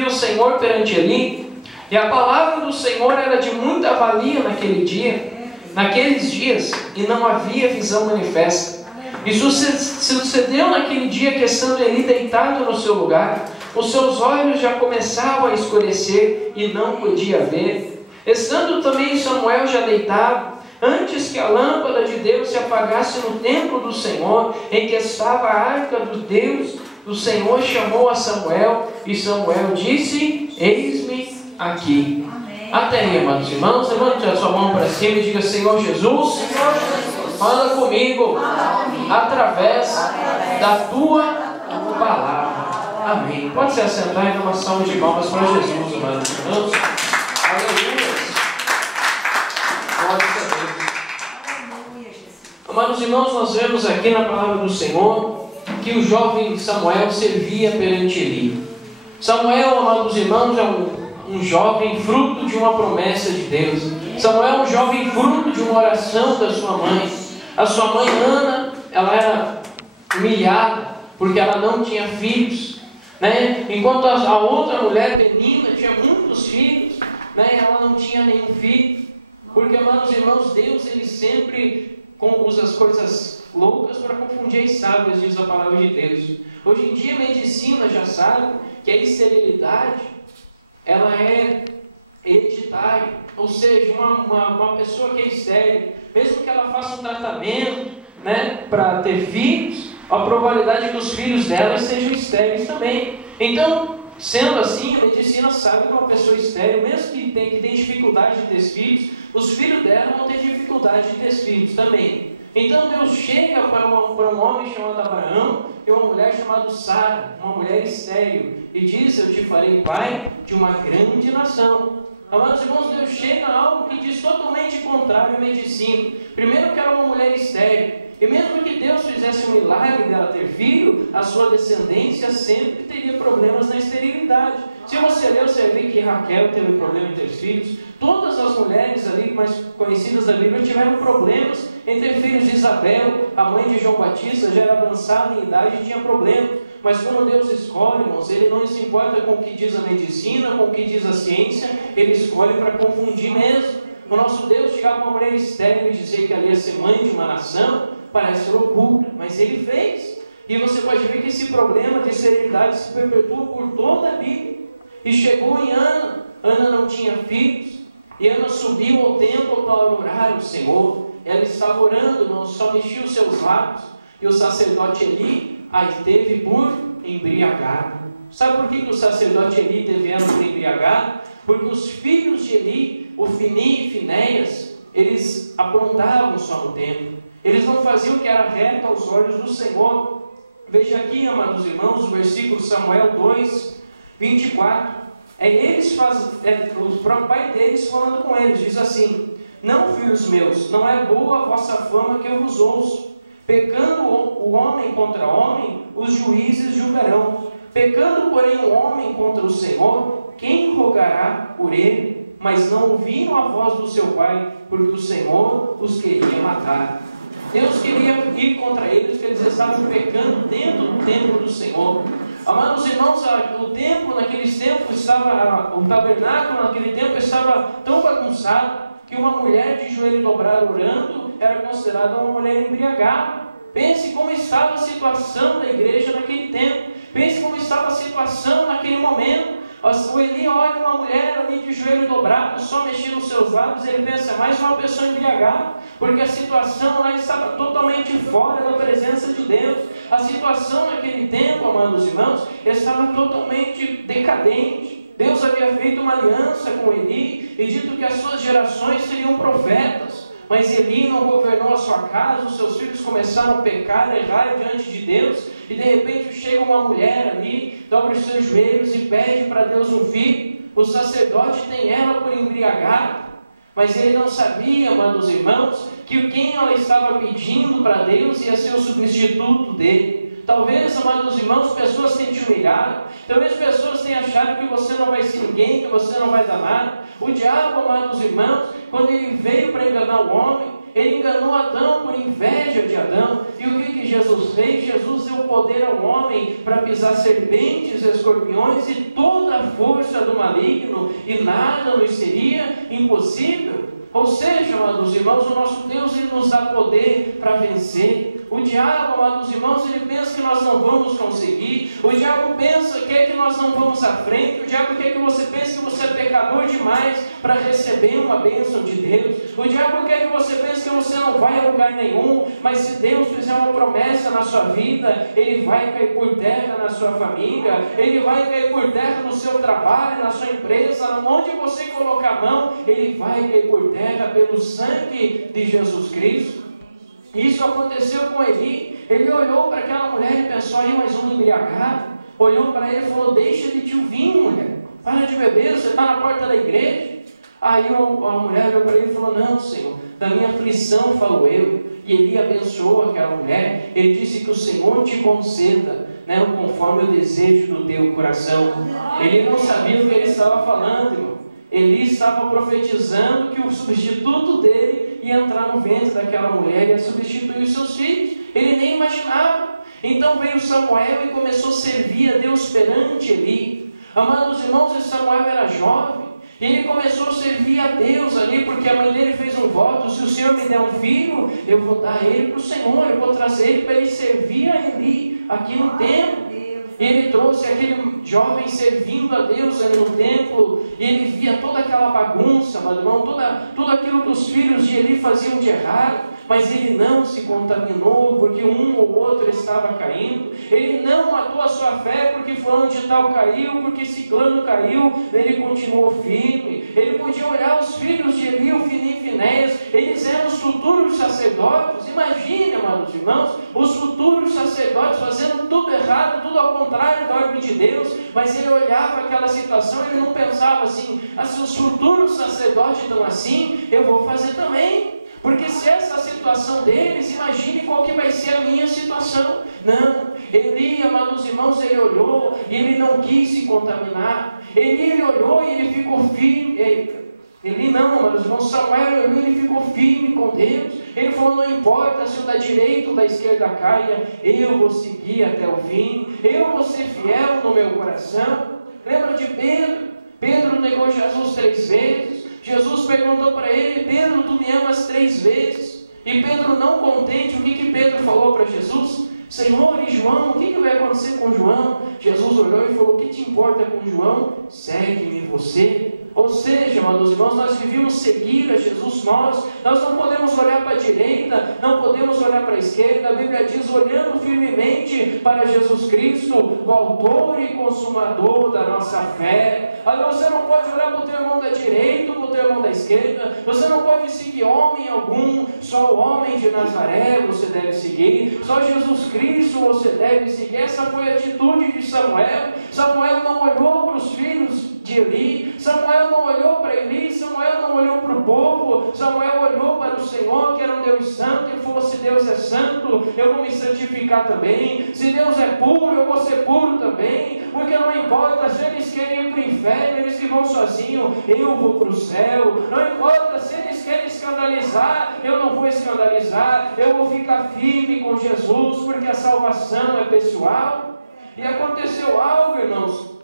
servia o Senhor perante Eli, e a palavra do Senhor era de muita valia naqueles dias, e não havia visão manifesta. E sucedeu naquele dia que, estando Eli deitado no seu lugar, os seus olhos já começavam a escurecer e não podia ver. Estando também Samuel já deitado, antes que a lâmpada de Deus se apagasse no templo do Senhor, em que estava a arca do Deus, o Senhor chamou a Samuel, e Samuel disse: eis-me aqui. Até aí, amados irmãos, levante a sua mão para cima e diga: Senhor Jesus, fala comigo através da tua palavra. Amém. Pode se assentar e dar uma salva de palmas para Jesus, amados irmãos. Aleluia. Glória a Deus. Amados irmãos, nós vemos aqui na palavra do Senhor que o jovem Samuel servia perante Eli. Samuel, amados irmãos, é um jovem fruto de uma promessa de Deus. Samuel é um jovem fruto de uma oração da sua mãe. A sua mãe Ana, ela era humilhada porque ela não tinha filhos, né? Enquanto a outra mulher, Penina, tinha muitos filhos, né? Ela não tinha nenhum filho. Porque, amados irmãos, Deus, ele sempre usa as coisas loucas para confundir as sábias, diz a palavra de Deus. Hoje em dia a medicina já sabe que a esterilidade, ela é hereditária. Ou seja, uma pessoa que é estéril, mesmo que ela faça um tratamento, né, para ter filhos, a probabilidade é que os filhos dela sejam estéreis também. Então, sendo assim, a medicina sabe que uma pessoa estéril, mesmo que tenha dificuldade de ter filhos, os filhos dela vão ter dificuldade de ter filhos também. Então Deus chega para um homem chamado Abraão e uma mulher chamada Sara, uma mulher estéril, e diz: eu te farei pai de uma grande nação. Amados irmãos, Deus chega a algo que diz totalmente contrário à medicina. Primeiro, que era uma mulher estéril, e mesmo que Deus fizesse um milagre dela ter filho, a sua descendência sempre teria problemas na esterilidade. Se você ler, você vê que Raquel teve problema em ter filhos. Todas as mulheres ali mais conhecidas da Bíblia tiveram problemas em ter filhos. Isabel, a mãe de João Batista, já era avançada em idade e tinha problemas. Mas quando Deus escolhe, irmãos, Ele não se importa com o que diz a medicina, com o que diz a ciência. Ele escolhe para confundir mesmo. O nosso Deus chegar para uma mulher estéril e dizer que ela ia ser mãe de uma nação, parece loucura, mas Ele fez. E você pode ver que esse problema de esterilidade se perpetua por toda a Bíblia. E chegou em Ana. Ana não tinha filhos, e Ana subiu ao templo para orar ao Senhor. Ela estava orando, não só mexia os seus lábios, e o sacerdote Eli a teve por embriagado. Sabe por que o sacerdote Eli teve ela por embriagado? Porque os filhos de Eli, Ofni e Finéias, eles aprontavam só no templo. Eles não faziam o que era reto aos olhos do Senhor. Veja aqui, amados irmãos, o versículo Samuel 2, 24. O próprio pai deles falando com eles, diz assim: não, filhos meus, não é boa a vossa fama que eu vos ouço. Pecando o homem contra homem, os juízes julgarão. Pecando, porém, o homem contra o Senhor, quem rogará por ele? Mas não ouviram a voz do seu pai, porque o Senhor os queria matar. Deus queria ir contra eles, porque eles estavam pecando dentro do templo do Senhor. Amados irmãos, o templo naqueles tempos o tabernáculo naquele tempo estava tão bagunçado que uma mulher de joelho dobrado orando era considerada uma mulher embriagada. Pense como estava a situação da igreja naquele tempo. Pense como estava a situação naquele momento. O Eli olha uma mulher ali de joelho dobrado, só mexendo os seus lábios, ele pensa: mais uma pessoa embriagada, porque a situação lá estava totalmente fora da presença de Deus. A situação naquele tempo, amados irmãos, estava totalmente decadente. Deus havia feito uma aliança com Eli e dito que as suas gerações seriam profetas. Mas Eli não governou a sua casa, os seus filhos começaram a pecar, a errar diante de Deus, e de repente chega uma mulher ali, dobra os seus joelhos e pede para Deus um filho. O sacerdote tem ela por embriagada, mas ele não sabia, amados irmãos, que quem ela estava pedindo para Deus ia ser o substituto dele. Talvez, amados irmãos, pessoas tenham te humilhado, talvez pessoas tenham achado que você não vai ser ninguém, que você não vai dar nada. O diabo, amados irmãos, quando ele veio para enganar o homem, ele enganou Adão por inveja de Adão. E o que Jesus fez? Jesus deu poder ao homem para pisar serpentes, escorpiões e toda a força maligno e nada nos seria impossível. Ou seja, amados irmãos, o nosso Deus, Ele nos dá poder para vencer. O diabo, amados irmãos, ele pensa que nós não vamos conseguir. O diabo quer que nós não vamos à frente. O diabo quer que você pense que você é pecador demais para receber uma bênção de Deus. O diabo quer que você pense que você não vai a lugar nenhum. Mas se Deus fizer uma promessa na sua vida, Ele vai cair por terra na sua família. Ele vai cair por terra no seu trabalho, na sua empresa. Onde você colocar a mão, Ele vai cair por terra pelo sangue de Jesus Cristo. Isso aconteceu com Eli. Ele olhou para aquela mulher e pensou: aí mais um embriagado. Olhou para ele e falou: deixa de te ouvir, mulher, para de beber, você está na porta da igreja. Aí a mulher olhou para ele e falou: não, Senhor, da minha aflição falo eu. E Eli abençoou aquela mulher. Ele disse que o Senhor te conceda, né, conforme o desejo do teu coração. Ele não sabia o que ele estava falando, irmão. Eli estava profetizando que o substituto dele ia entrar no ventre daquela mulher e ia substituir os seus filhos. Ele nem imaginava. Então veio Samuel e começou a servir a Deus perante Eli. Amados irmãos, esse Samuel era jovem. E ele começou a servir a Deus ali, porque a mãe dele fez um voto: se o Senhor me der um filho, eu vou dar ele para o Senhor, eu vou trazer ele para ele servir a Eli aqui no templo. Ele trouxe aquele jovem servindo a Deus ali no templo, e ele via toda aquela bagunça, meu irmão, tudo aquilo que os filhos de Eli faziam de errado, mas ele não se contaminou, porque um ou outro estava caindo. Ele não matou a sua fé porque fulano de tal caiu, porque ciclano caiu. Ele continuou firme. Ele podia olhar os filhos de Eli, Ofni e Finéias, eles eram os futuros sacerdotes. Imagine, amados irmãos, os futuros sacerdotes fazendo tudo errado, tudo ao contrário da ordem de Deus. Mas ele olhava aquela situação, ele não pensava assim: se os futuros sacerdotes estão assim, eu vou fazer também. Porque se essa situação deles, imagine qual que vai ser a minha situação. Não, Eli, amados irmãos, ele olhou e ele não quis se contaminar. Ele olhou e ele ficou firme. Eli não, amados irmãos, Samuel olhou e ele ficou firme com Deus. Ele falou: não importa se o da direita ou da esquerda caia, eu vou seguir até o fim. Eu vou ser fiel no meu coração. Lembra de Pedro? Pedro negou Jesus 3 vezes. Jesus perguntou para ele: Pedro, tu me amas 3 vezes? E Pedro, não contente, o que Pedro falou para Jesus? Senhor, e João? O que vai acontecer com João? Jesus olhou e falou: o que te importa com João? Segue-me você. Ou seja, amados irmãos, nós devíamos seguir a Jesus. Nós não podemos olhar para a direita, não podemos olhar para a esquerda. A Bíblia diz: olhando firmemente para Jesus Cristo, o autor e consumador da nossa fé. Você não pode olhar para o teu irmão da direita ou para o teu irmão da esquerda. Você não pode seguir homem algum. Só o homem de Nazaré você deve seguir. Só Jesus Cristo você deve seguir. Essa foi a atitude de Samuel. Samuel não olhou para os filhos de Eli. Samuel não olhou para Eli. Samuel não olhou para o povo. Samuel olhou para o Senhor, que era um Deus santo. Ele falou: se Deus é santo, eu vou me santificar também. Se Deus é puro, eu vou ser puro também. Porque não importa se eles querem ir para o inferno, eles que vão sozinhos, eu vou para o céu. Não importa se eles querem escandalizar, eu não vou escandalizar. Eu vou ficar firme com Jesus, porque a salvação é pessoal. E aconteceu algo, irmãos,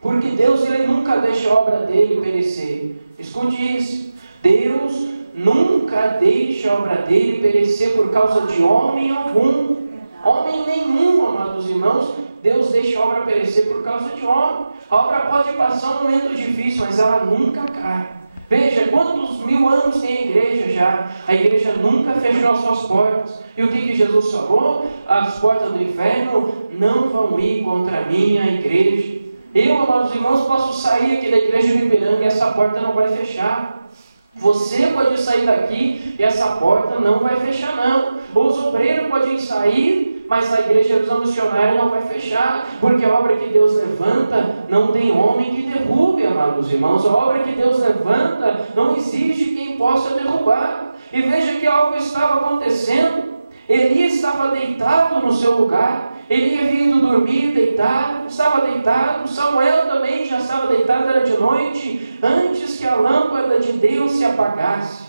porque Deus, ele nunca deixa a obra dele perecer. Escute isso: Deus nunca deixa a obra dele perecer por causa de homem algum. Homem nenhum, amados irmãos, Deus deixa a obra perecer por causa de homem. A obra pode passar um momento difícil, mas ela nunca cai. Veja, quantos 1000 anos tem a igreja já? A igreja nunca fechou as suas portas. E o que Jesus falou? As portas do inferno não vão ir contra a minha igreja. Eu, amados irmãos, posso sair aqui da igreja de Ipiranga e essa porta não vai fechar. Você pode sair daqui e essa porta não vai fechar, não. Os obreiros podem sair, mas a igreja dos missionários não vai fechar, porque a obra que Deus levanta não tem homem que derrube, amados irmãos. A obra que Deus levanta não existe quem possa derrubar. E veja que algo estava acontecendo. Eli estava deitado no seu lugar. Ele havia ido dormir deitado, estava deitado. Samuel também já estava deitado, era de noite, antes que a lâmpada de Deus se apagasse.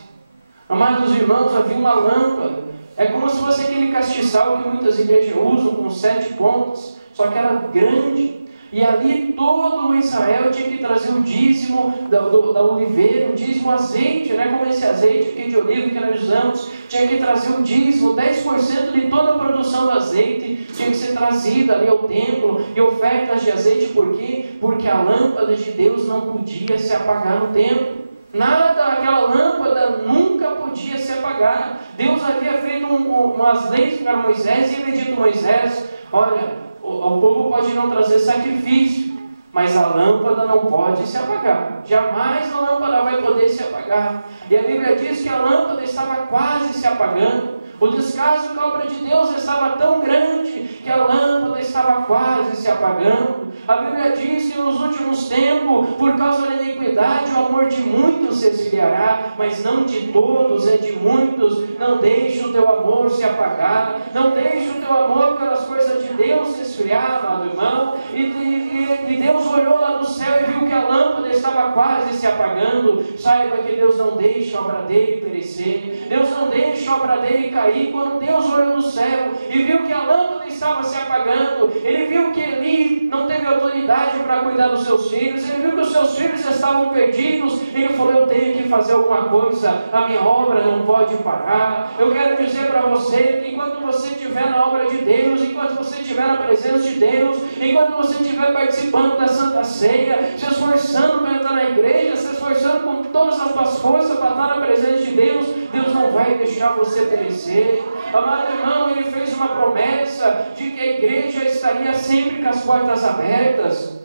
Amados irmãos, havia uma lâmpada. É como se fosse aquele castiçal que muitas igrejas usam, com 7 pontas, só que era grande. E ali todo Israel tinha que trazer o dízimo da oliveira, o dízimo azeite, né? Como esse azeite aqui de oliva que nós usamos, tinha que trazer o dízimo, 10% de toda a produção do azeite tinha que ser trazida ali ao templo, e ofertas de azeite, por quê? Porque a lâmpada de Deus não podia se apagar no templo. Nada, aquela lâmpada nunca podia se apagar. Deus havia feito umas leis para Moisés, e ele dito a Moisés: olha, o povo pode não trazer sacrifício, mas a lâmpada não pode se apagar. Jamais a lâmpada vai poder se apagar. E a Bíblia diz que a lâmpada estava quase se apagando. O descaso com a obra de Deus estava tão grande que a lâmpada estava quase se apagando. A Bíblia diz que nos últimos tempos, por causa da iniquidade, o amor de muitos se esfriará, mas não de todos, é de muitos. Não deixe o teu amor se apagar, não deixe o teu amor pelas coisas de Deus se esfriar, amado irmão. E Deus olhou lá do céu e viu que a lâmpada estava quase se apagando. Saiba que Deus não deixa a obra dele perecer, Deus não deixa a obra dele cair. Quando Deus olhou do céu e viu que a lâmpada estava se apagando, ele viu que Eli não teve autoridade para cuidar dos seus filhos, ele viu que os seus filhos estavam perdidos, ele falou: eu tenho que fazer alguma coisa, a minha obra não pode parar. Eu quero dizer para você que enquanto você estiver na obra de Deus, enquanto você estiver na presença de Deus, enquanto você estiver participando da Santa Ceia, se esforçando para entrar na igreja, se esforçando com todas as suas forças para estar na presença de Deus, Deus não vai deixar você perecer. Amado irmão, ele fez uma promessa de que a igreja estaria sempre com as portas abertas.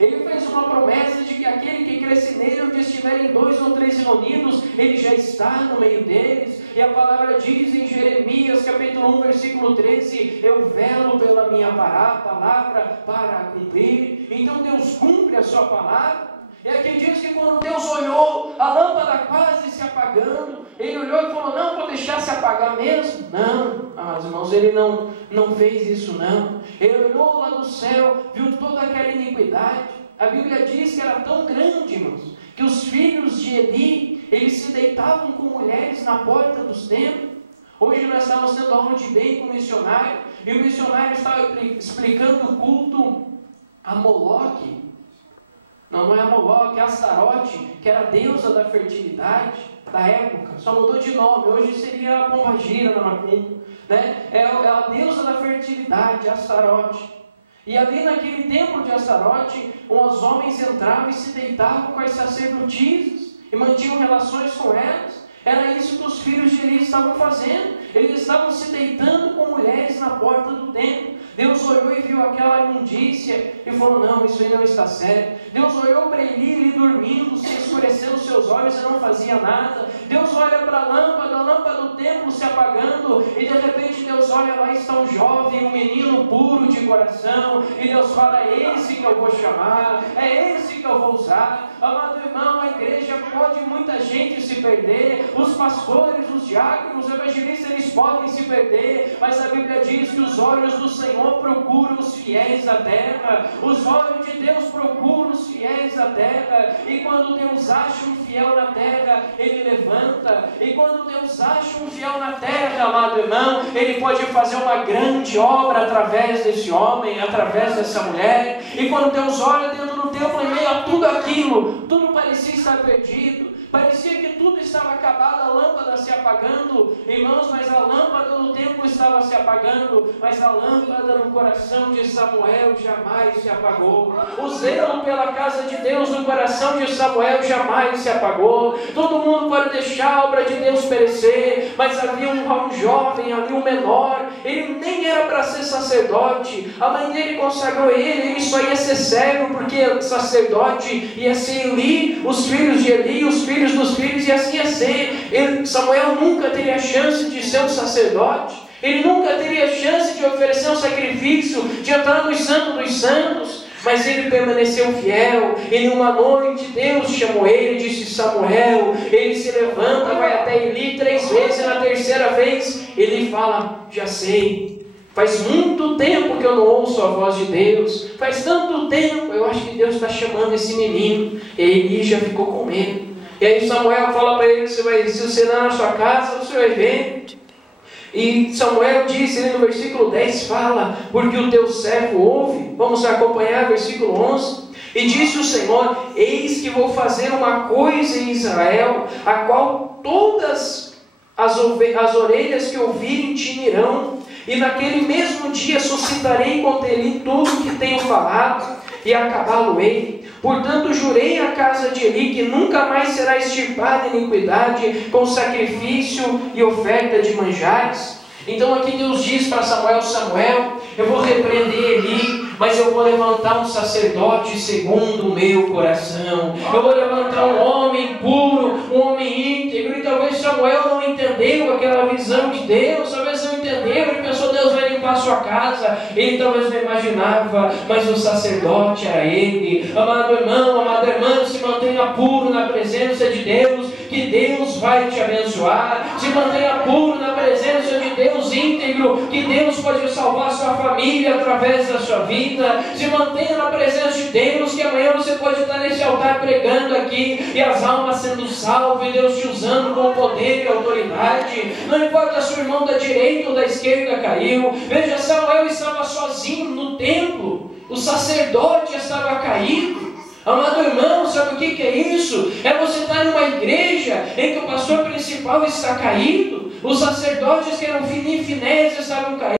Ele fez uma promessa de que aquele que cresce nele, onde estiverem 2 ou 3 reunidos, ele já está no meio deles. E a palavra diz em Jeremias capítulo 1, versículo 13: eu velo pela minha palavra para cumprir. Então Deus cumpre a sua palavra. E aqui diz que quando Deus olhou, a lâmpada quase se apagando, ele olhou e falou: não vou deixar se apagar mesmo. Não, amados irmãos, ele não fez isso não. Ele olhou lá do céu, viu toda aquela iniquidade. A Bíblia diz que era tão grande, irmãos, que os filhos de Eli, eles se deitavam com mulheres na porta dos templos. Hoje nós estávamos tendo aula de bem com o missionário, e o missionário estava explicando o culto a Moloque. Não é a Moloque, é a Astarote, que era a deusa da fertilidade da época. Só mudou de nome, hoje seria a Pombagira na Macumba, né? É a deusa da fertilidade, a Astarote. E ali naquele templo de Astarote, os homens entravam e se deitavam com as sacerdotisas e mantinham relações com elas. Era isso que os filhos de Eli estavam fazendo. Eles estavam se deitando com mulheres na porta do templo. Deus olhou e viu aquela imundícia e falou: não, isso aí não está certo. Deus olhou para Eli dormindo, se escurecendo os seus olhos e não fazia nada. Deus olha para a lâmpada do templo se apagando, e de repente Deus olha, lá está um jovem, um menino puro de coração, e Deus fala: é esse que eu vou chamar, é esse que eu vou usar. Amado irmão, a igreja pode muita gente se perder, os pastores, os diáconos, os evangelistas, eles podem se perder, mas a Bíblia diz que os olhos do Senhor procuram os fiéis da terra, os olhos de Deus procuram os fiéis da terra, e quando Deus acha um fiel na terra, Ele levanta, e quando Deus acha um fiel na terra, amado irmão, Ele pode fazer uma grande obra através desse homem, através dessa mulher. E quando Deus olha dentro do templo, em meio a tudo aquilo, tudo parecia estar perdido, parecia que tudo estava acabado, a lâmpada se apagando, irmãos, mas a lâmpada do templo estava se apagando, mas a lâmpada no coração de Samuel jamais se apagou. O zelo pela casa de Deus no coração de Samuel jamais se apagou. Todo mundo pode deixar a obra de Deus perecer, mas havia um jovem ali, um menor, ele nem era para ser sacerdote, a mãe dele consagrou ele só ia ser servo, porque sacerdote ia ser Eli, os filhos de Eli, os filhos dos filhos, e assim ia ser. Samuel nunca teria a chance de ser um sacerdote, ele nunca teria a chance de oferecer um sacrifício, de entrar no Santo dos Santos, mas ele permaneceu fiel. E numa noite Deus chamou ele e disse: Samuel. Ele se levanta, vai até Eli 3 vezes, e na terceira vez ele fala: já sei, faz muito tempo que eu não ouço a voz de Deus, faz tanto tempo, eu acho que Deus está chamando esse menino. E Eli já ficou com medo. E aí Samuel fala para ele: se você não na sua casa, você vai ver E Samuel disse ali no versículo 10, fala, porque o teu servo ouve. Vamos acompanhar versículo 11. E disse o Senhor, eis que vou fazer uma coisa em Israel, a qual todas as orelhas que ouvirem timirão, e naquele mesmo dia suscitarei contra ele tudo o que tenho falado, e acabá-lo-ei. Portanto, jurei à casa de Eli que nunca mais será extirpada iniquidade com sacrifício e oferta de manjares. Então aqui Deus diz para Samuel, Samuel, eu vou repreender Eli, mas eu vou levantar um sacerdote segundo o meu coração. Eu vou levantar um homem puro, um homem íntegro. E talvez Samuel não entendeu aquela visão de Deus, talvez não entendeu, ele pensou, Deus vai limpar a sua casa. Ele talvez não imaginava, mas o sacerdote era ele. Amado irmão, amada irmã, se mantenha puro na presença de Deus, que Deus vai te abençoar. Se mantenha puro na presença de Deus, íntegro, que Deus pode salvar a sua família através da sua vida. Se mantenha na presença de Deus, que amanhã você pode estar nesse altar pregando aqui, e as almas sendo salvas, e Deus te usando com poder e autoridade. Não importa se o irmão da direita ou da esquerda caiu. Veja, Samuel estava sozinho no templo, o sacerdote estava caído. Amado irmão, sabe o que é isso? É você estar em uma igreja em que o pastor principal está caído, os sacerdotes que eram Finéias estavam caídos,